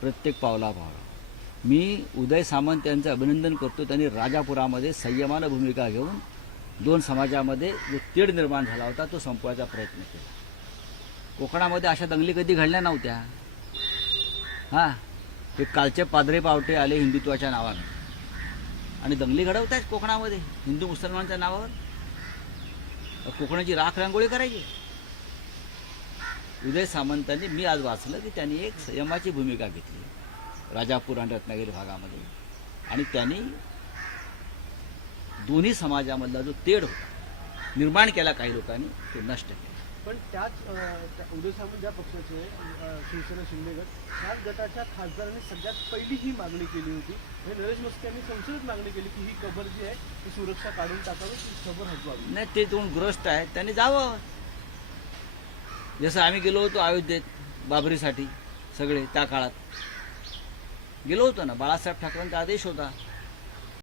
प्रत्येक पावला पावला. मी उदय सामंत यांचं अभिनंदन करतो. त्यांनी राजापुरामध्ये संयमानं भूमिका घेऊन दोन समाजामध्ये जो तेढ निर्माण झाला होता तो संपवायचा प्रयत्न केला. कोकणामध्ये अशा दंगली कधी घडल्या नव्हत्या. हां, ते कालचे पादरे पावटे आले हिंदुत्वाच्या नावानं आणि दंगली घडवत आहेत कोकणामध्ये हिंदू मुसलमानच्या नावावर. कोकणाची राख रांगोळी करायची. उदय सामंतांनी, मी आज वाचलं की त्यांनी एक संयमाची भूमिका घेतली राजापूर आणि रत्नागिरी भागामध्ये आणि त्यांनी दोन्ही समाजामधला जो तेढ होता निर्माण केला काही लोकांनी तो नष्ट केला. पण त्याच उदय सामंत ज्या पक्षाचे शिवसेना शिंदे गट त्याच गटाच्या खासदारांनी सगळ्यात पहिली ही मागणी केली होती. म्हणजे नरेश म्हस्के यांनी संसदेत मागणी केली की ही कबर जी आहे ती सुरक्षा काढून टाकावी, ती कबर हटवावी. नाही, ते दोन ग्रस्त आहेत त्यांनी जावं. जसं आम्ही गेलो होतो अयोध्येत बाबरीसाठी, सगळे त्या काळात गेलो होतो ना. बाळासाहेब ठाकरेंचा आदेश होता